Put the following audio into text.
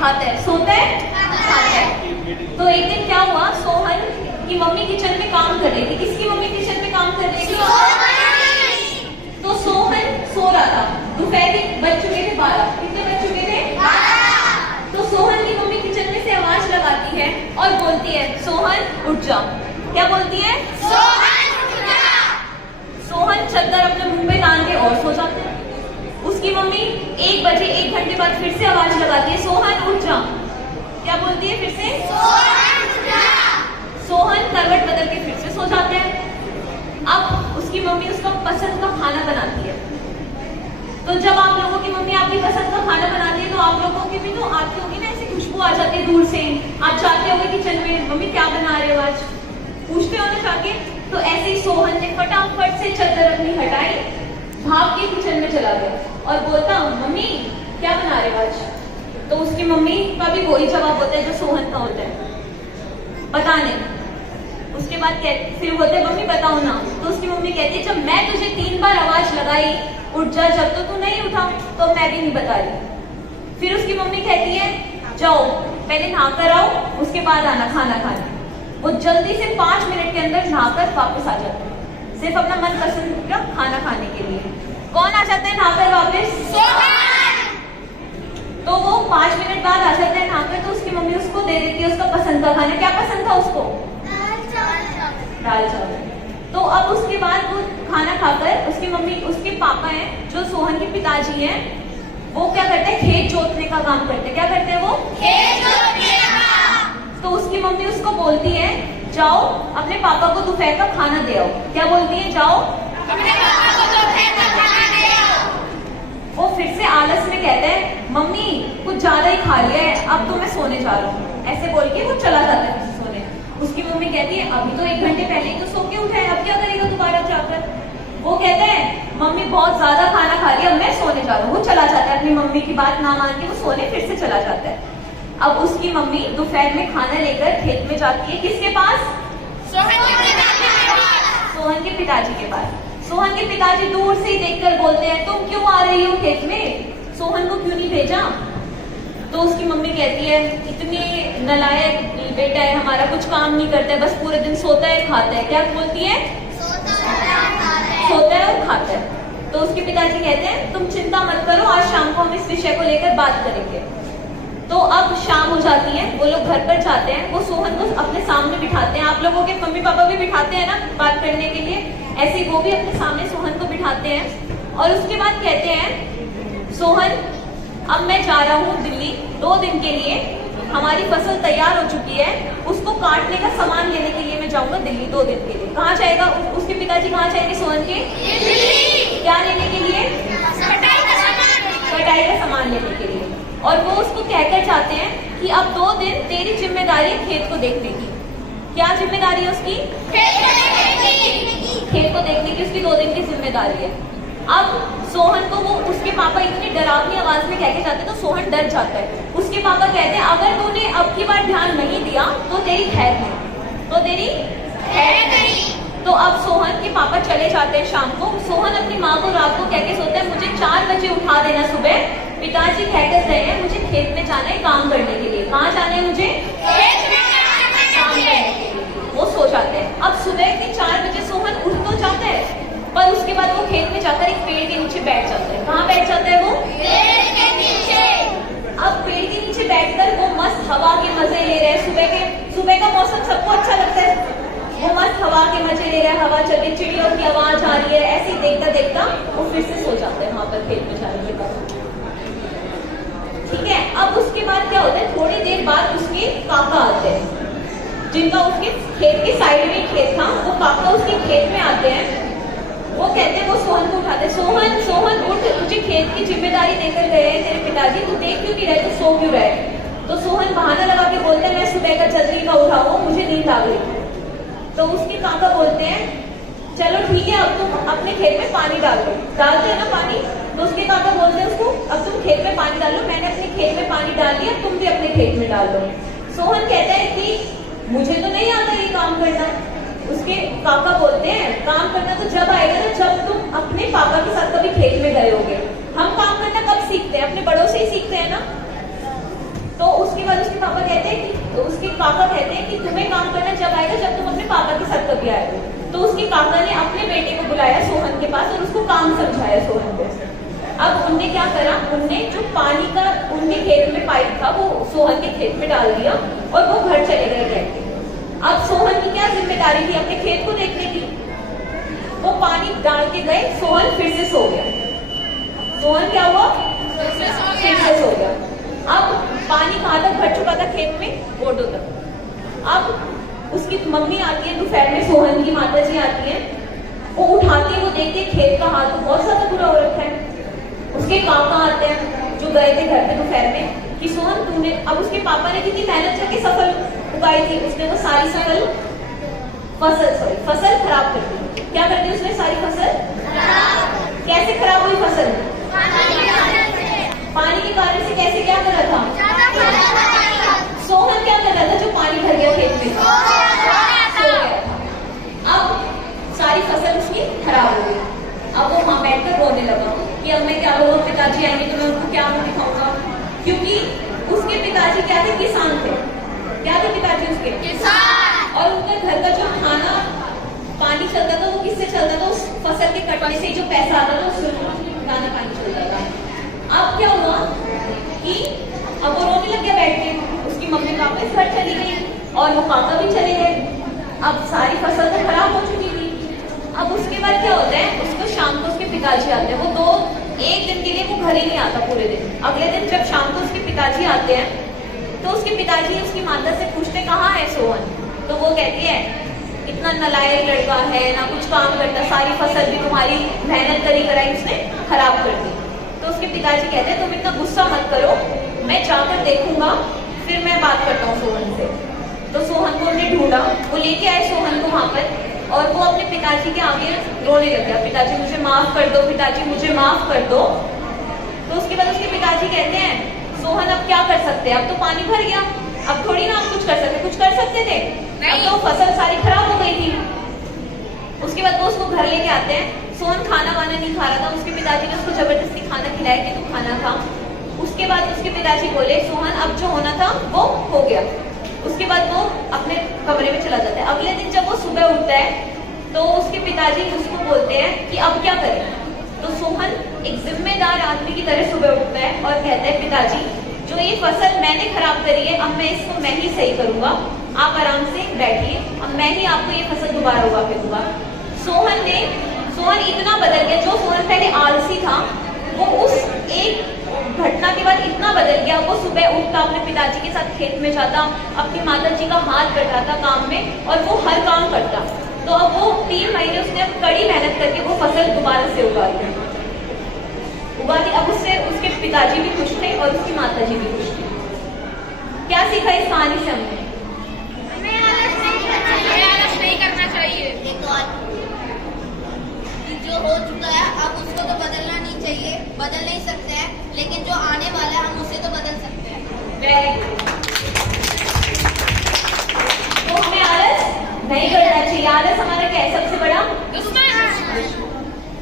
खाता है, सोता है, खाता है। तो एक दिन क्या हुआ, सोहन की मम्मी किचन में काम कर रही थी। किसकी मम्मी किचन में काम कर रही थी? तो सोहन सो रहा था। दोपहर के बज चुके थे 12। कितने बज चुके थे? 12। तो सोहन की मम्मी किचन में से आवाज लगाती है और बोलती है, सोहन उठ जा। क्या बोलती है? सोहन उठ जा। सोहन चद्दर अपने मुंह पे डाल के और सो जाता है। उसकी मम्मी 1 बजे 1 घंटे बाद फिर से आवाज लगाती है, सोहन उठ जा। क्या बोलती है फिर से? सोहन उठ जा। सोहन करवट बदल के फिर से सो जाते हैं। अब उसकी मम्मी उसका पसंद का खाना बनाती है। तो जब आप लोगों की मम्मी आपकी पसंद का खाना बनाती है तो आप लोगों की भी तो आती होगी ना, ऐसे खुशबू आ जाती है दूर से। आप जाते होंगे किचन में, मम्मी क्या बना रहे हो आज, पूछते हो ना जाके। तो ऐसे ही सोहन ने फटाफट से चद्दर अपनी हटाई, भाग के किचन में चला गया और बोलता, मम्मी क्या बना रहे हो आज? तो उसकी मम्मी का भी वही जवाब होता है जो सोहन का होता है, पता नहीं। उसके बाद फिर बोलते, मम्मी बताओ ना। तो उसकी मम्मी कहती है, जब मैं तुझे 3 बार आवाज लगाई उठ जा, जब तो तू नहीं उठा तो मैं भी नहीं बता रही। फिर उसकी मम्मी कहती है, जाओ पहले नहाकर आओ, उसके बाद आना खाना खाने। वो जल्दी से 5 मिनट के अंदर नहाकर वापस आ जाते हैं, सिर्फ अपना मनपसंद का खाना खाने के लिए। कौन आ जाता है नहाकर वापस? तो वो 5 मिनट बाद आ जाता है नहाकर। तो उसकी मम्मी उसको दे देती है उसका पसंद का खाना। क्या पसंद था उसको? दाल चावल। तो अब उसके बाद वो खाना खाकर उसकी मम्मी, उसके पापा हैं जो सोहन के पिताजी हैं, वो क्या करते हैं, खेत जोतने का काम करते हैं। क्या करते हैं वो? खेत जोतने का। तो उसकी मम्मी उसको बोलती है, जाओ अपने पापा को दोपहर का खाना दे आओ। क्या बोलती है? जाओ अपने पापा को दोपहर का खाना दे आओ। वो फिर से आलस में कहते हैं, मम्मी कुछ ज्यादा ही खा लिया है, अब तो मैं सोने जा रहा हूँ। ऐसे बोल के वो चला जाता है सोने। उसकी मम्मी कहती है, अभी तो 1 घंटे पहले ही तो सो के उठा है, अब क्या करेगा दोबारा जाकर? वो कहते हैं, मम्मी बहुत ज्यादा खाना खा लिया, मैं सोने जा रहा हूँ। वो चला जाता है, अपनी मम्मी की बात ना मान के वो सोने फिर से चला जाता है। अब उसकी मम्मी दोपहर में खाना लेकर खेत में जाती है। किसके पास? सोहन के पिताजी के पास। सोहन के पिताजी दूर से ही देखकर बोलते हैं, तुम क्यों आ रही हो खेत में, सोहन को क्यों नहीं भेजा? तो उसकी मम्मी कहती है, इतनी नालायक बेटा है हमारा, कुछ काम नहीं करता है, बस पूरे दिन सोता है खाता है। क्या बोलती है? सोता है और खाता है। तो उसके पिताजी कहते हैं, तुम चिंता मत करो, आज शाम को हम इस विषय को लेकर बात करेंगे। तो अब शाम हो जाती है, वो लोग घर पर जाते हैं। वो सोहन को अपने सामने बिठाते हैं। आप लोगों के मम्मी पापा भी बिठाते हैं ना बात करने के लिए, ऐसे वो भी अपने सामने सोहन को बिठाते हैं। और उसके बाद कहते हैं, सोहन अब मैं जा रहा हूँ दिल्ली 2 दिन के लिए, हमारी फसल तैयार हो चुकी है, उसको काटने का सामान लेने के लिए मैं जाऊंगा दिल्ली 2 दिन के लिए। कहाँ जाएगा उसके पिताजी? कहाँ जाएंगे सोहन के? क्या लेने के लिए? कटाई का सामान लेने के लिए। और वो उसको कहकर चाहते हैं कि अब 2 दिन तेरी जिम्मेदारी है खेत को देखने की। क्या जिम्मेदारी है उसकी? खेत को देखने की उसकी 2 दिन की जिम्मेदारी है। अब सोहन को वो उसके पापा इतनी डरावनी आवाज में कहके जाते तो सोहन डर जाता है। उसके पापा कहते हैं, अगर तूने अब की बार ध्यान नहीं दिया तो तेरी खैर नहीं। तो अब सोहन के पापा चले जाते हैं शाम को। सोहन अपनी माँ को रात को कहके सोता है, मुझे 4 बजे उठा देना सुबह, पिताजी कहकर रहे हैं मुझे खेत में जाना है काम करने के लिए। कहाँ जाना है मुझे? खेत में काम करने के लिए। वो सो जाते हैं। अब सुबह के 4 बजे सोहन उठ तो जाता है, पर उसके बाद वो खेत में जाकर एक पेड़ के नीचे बैठ जाता है। कहाँ बैठ जाता है वो? पेड़ के नीचे। अब पेड़ के नीचे बैठकर वो मस्त हवा के मजे ले रहे हैं। सुबह का मौसम सबको अच्छा लगता है। वो मस्त हवा के मजे ले रहा है, हवा चल रही, चिड़ियों की आवाज आ रही है। ऐसे ही देखता देखता वो फिर से सो जाता है वहां पर खेत में जाने के बाद। ठीक है, अब उसके बाद क्या होता है, थोड़ी देर बाद उसके काका आते हैं, जिनका उसके खेत के साइड में खेत था। वो काका उसके खेत में आते हैं। वो कहते हैं, वो सोहन को उठाते हैं, सोहन उठ, तुझे खेत की जिम्मेदारी देकर गए हैं तेरे पिताजी, तू देख क्यों नहीं रहे, तू सो क्यों रहे? तो सोहन बहाना लगा के बोलते हैं, मैं सुबह का जल्दी का उठा हूँ, मुझे नींद आ गई। तो उसके काका बोलते हैं, चलो ठीक है, अब तुम अपने खेत में पानी डालते हैं ना पानी। तो उसके काका बोलते हैं उसको, अब तुम खेत में पानी डालो, मैंने अपने खेत में पानी डाल दिया, तुम भी अपने खेत में डाल दो। सोहन कहता है कि मुझे तो नहीं आता ये काम करना। उसके काका बोलते हैं, काम करना तो जब आएगा ना जब तुम अपने पापा के साथ कभी खेत में गए होगे। हम काम करना कब सीखते हैं? अपने बड़ों से ही सीखते हैं ना। तो उसके बाद उसके पापा कहते हैं कि उसके काका कहते हैं कि तुम्हें काम करना जब आएगा जब तुम अपने पापा के साथ कभी आए। तो उसके काका ने अपने बेटे को बुलाया सोहन के पास और उसको काम समझाया सोहन को। अब उनने क्या करा, उनने जो पानी का उनके खेत में पाइप था वो सोहन के खेत में डाल दिया और वो घर चले गए कहते। अब सोहन की क्या जिम्मेदारी थी, अपने खेत को देखने की। वो पानी डाल के गए, सोहन फिर से सो गया। सोहन क्या हुआ, फिर से सो गया। अब पानी कहाँ तक भर चुका था खेत में, गोडों तक। अब उसकी मम्मी आती है दोपहर में, सोहन की माता जी आती है, वो उठाती है, वो देखती है खेत का हाल तो बहुत ज्यादा बुरा हो रखा है। उसके काका आते हैं जो गए थे घर पे दोपहर में कि सोहन तुमने, अब उसके पापा ने कितनी मेहनत करके फसल उगाई थी, उसने वो सारी फसल खराब कर दी। क्या कर दी उसने, सारी फसल कैसे खराब हुई फसल, पानी के कारण से। कैसे, क्या कर रहा था सोहन, क्या कर रहा था जो पानी भर गया खेत में, सो गया था। अब सारी फसल उसकी खराब हो गई। अब वो वहां बैठकर रोने लगा कि अब मैं क्या करूँ, पिताजी आएंगे तो मैं उनको क्या मुंह दिखाऊंगा। क्योंकि उसके पिताजी क्या थे, किसान थे। क्या थे पिताजी उसके, किसान। और उनका घर का जो खाना पानी चलता था वो किससे चलता था, उस फसल के कटने से जो पैसा आता था उससे खाना पानी चलता था। अब क्या हुआ कि अब वो रोने लग गया बैठ के, उसकी मम्मी वापस घर चली गई और वो काका भी चले गए। अब सारी फसल तो खराब हो चुकी थी। अब उसके बाद क्या होता है, उसको शाम को उसके पिताजी आते हैं। वो एक दिन के लिए वो घर ही नहीं आता पूरे दिन। अगले दिन जब शाम को उसके पिताजी आते हैं तो उसके पिताजी उसकी माता से पूछते कहाँ है सोहन। तो वो कहती है इतना नालायक लड़का है, ना कुछ काम करता, सारी फसल भी तुम्हारी मेहनत करी कराई उसने खराब कर दी। तो उसके पिताजी कहते हैं तुम इतना गुस्सा मत करो, मैं जाकर देखूंगा, फिर मैं बात करता हूँ सोहन से। तो सोहन को उन्हें ढूंढा, वो लेके आए सोहन को वहां पर और वो अपने पिताजी के आगे रोने लग गया, पिताजी मुझे माफ कर दो, पिताजी मुझे माफ कर दो। तो उसके बाद उसके पिताजी कहते हैं सोहन अब क्या कर सकते हैं, अब तो पानी भर गया, अब थोड़ी ना आप कुछ कर सकते, कुछ कर सकते थे, अब तो फसल सारी खराब हो गई थी। उसके बाद वो उसको घर लेके आते हैं। सोहन खाना वाना नहीं खा रहा था, उसके पिताजी ने उसको जबरदस्ती खाना खिलाया कि तू खाना खा। उसके बाद उसके पिताजी बोले सोहन अब जो होना था वो हो गया। उसके बाद वो अपने कमरे में चला जाता है। अगले दिन जब वो सुबह उठता है तो उसके पिताजी उसको बोलते हैं कि अब क्या करें। तो सोहन एक जिम्मेदार आदमी की तरह सुबह उठता है और कहता है पिताजी जो ये फसल मैंने खराब करी है अब मैं इसको मैं ही सही करूंगा, आप आराम से बैठिए, अब मैं ही आपको ये फसल दोबारा उगा के दूंगा। सोहन इतना बदल गया, जो सोहन पहले आलसी था वो उस एक घटना के बाद इतना बदल गया। वो सुबह उठता, अपने पिताजी के साथ खेत में जाता, अपनी माता जी का हाथ बटाता काम में और वो हर काम करता। तो अब वो 3 महीने उसने कड़ी मेहनत करके वो फसल दोबारा से उगा दी। अब उससे उसके पिताजी भी खुश थे और उसकी माता जी भी खुश थे। क्या सीखा इस कहानी से हमने? हमें आलस नहीं करना चाहिए। जो हो चुका है अब उसको तो बदलना नहीं चाहिए, बदल नहीं सकते।